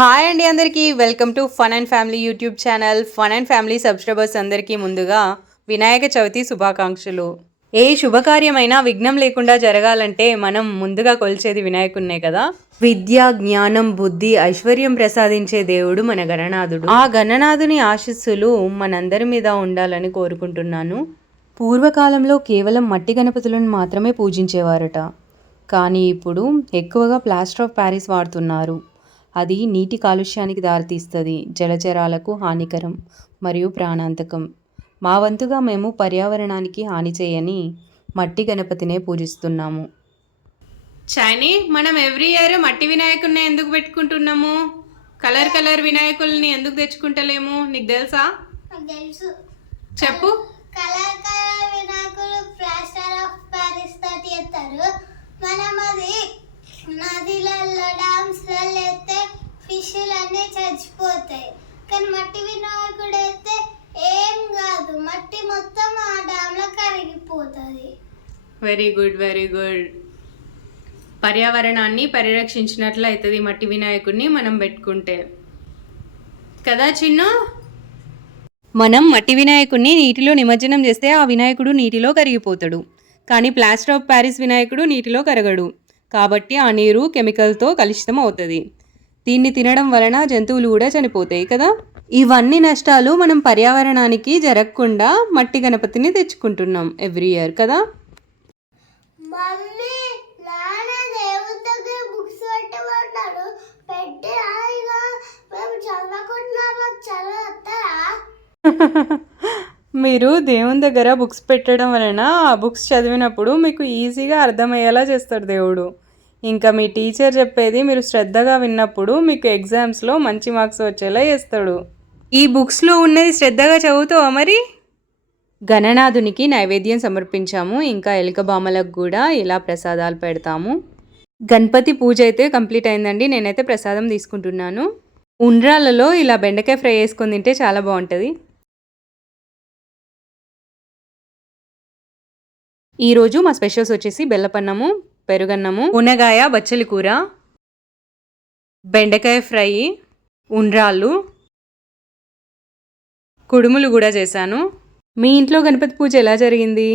Hi అండి అందరికీ welcome to fun and family YouTube channel. Fun and family subscribers అందరికీ ముందుగా వినాయక చవితి శుభాకాంక్షలు. ఏ శుభకార్యమైనా విఘ్నం లేకుండా జరగాలంటే మనం ముందుగా కొలిచేది వినాయకున్నే కదా. విద్య, జ్ఞానం, బుద్ధి, ఐశ్వర్యం ప్రసాదించే దేవుడు మన గణనాథుడు. ఆ గణనాథుని ఆశీస్సులు మనందరి మీద ఉండాలని కోరుకుంటున్నాను. పూర్వకాలంలో కేవలం మట్టి గణపతులను మాత్రమే పూజించేవారట. కానీ ఇప్పుడు ఎక్కువగా ప్లాస్టర్ ఆఫ్ ప్యారిస్ వాడుతున్నారు. అది నీటి కాలుష్యానికి దారితీస్తుంది, జలచరాలకు హానికరం మరియు ప్రాణాంతకం. మా వంతుగా మేము పర్యావరణానికి హాని చేయని మట్టి గణపతినే పూజిస్తున్నాము. చైనీ, మనం ఎవ్రీ ఇయర్ మట్టి వినాయకుడిని ఎందుకు పెట్టుకుంటున్నాము? కలర్ వినాయకుల్ని ఎందుకు తెచ్చుకుంటలేము? నీకు తెలుసా? చెప్పు. కలర్ వినాయకులు ప్లాస్టర్ ఆఫ్ ప్యారిస్ తోటి చేస్తారు. మనం అది నదిలలో డ్యామ్స్లలో అయితే ఫిష్లన్నీ చచ్చిపోతాయి. కానీ మట్టి వినాయకుడు అయితే ఏం కాదు, మట్టి మొత్తం ఆ డ్యామ్లో కరిగిపోతుంది. Very good. పర్యావరణాన్ని పరిరక్షించినట్లు అవుతుంది మట్టి వినాయకుడిని మనం పెట్టుకుంటే కదా చిన్ను. మనం మట్టి వినాయకుడిని నీటిలో నిమజ్జనం చేస్తే ఆ వినాయకుడు నీటిలో కరిగిపోతాడు. కానీ ప్లాస్టర్ ఆఫ్ ప్యారిస్ వినాయకుడు నీటిలో కరగడు. కాబట్టి ఆ నీరు కెమికల్తో కలుషితం అవుతుంది. దీన్ని తినడం వలన జంతువులు కూడా చనిపోతాయి కదా. ఇవన్నీ నష్టాలు మనం పర్యావరణానికి జరగకుండా మట్టి గణపతిని తెచ్చుకుంటున్నాం ఎవ్రీ ఇయర్ కదా. మీరు దేవుని దగ్గర బుక్స్ పెట్టడం వలన ఆ బుక్స్ చదివినప్పుడు మీకు ఈజీగా అర్థమయ్యేలా చేస్తాడు దేవుడు. ఇంకా మీ టీచర్ చెప్పేది మీరు శ్రద్ధగా విన్నప్పుడు మీకు ఎగ్జామ్స్లో మంచి మార్క్స్ వచ్చేలా చేస్తాడు. ఈ బుక్స్లో ఉన్నది శ్రద్ధగా చదువుతావా మరి? గణనాథునికి నైవేద్యం సమర్పించాము. ఇంకా ఎలుక బామలకు కూడా ఇలా ప్రసాదాలు పెడతాము. గణపతి పూజ అయితే కంప్లీట్ అయిందండి. నేనైతే ప్రసాదం తీసుకుంటున్నాను. ఉండ్రాళ్ళలో ఇలా బెండకాయ ఫ్రై చేసుకొని తింటే చాలా బాగుంటుంది. ఈరోజు మా స్పెషల్స్ వచ్చేసి బెల్లపన్నము, పెరుగన్నము, మునగాయ బచ్చలి కూర, బెండకాయ ఫ్రై, ఉండ్రాళ్ళు, కుడుములు కూడా చేశాను. మీ ఇంట్లో గణపతి పూజ ఎలా జరిగింది?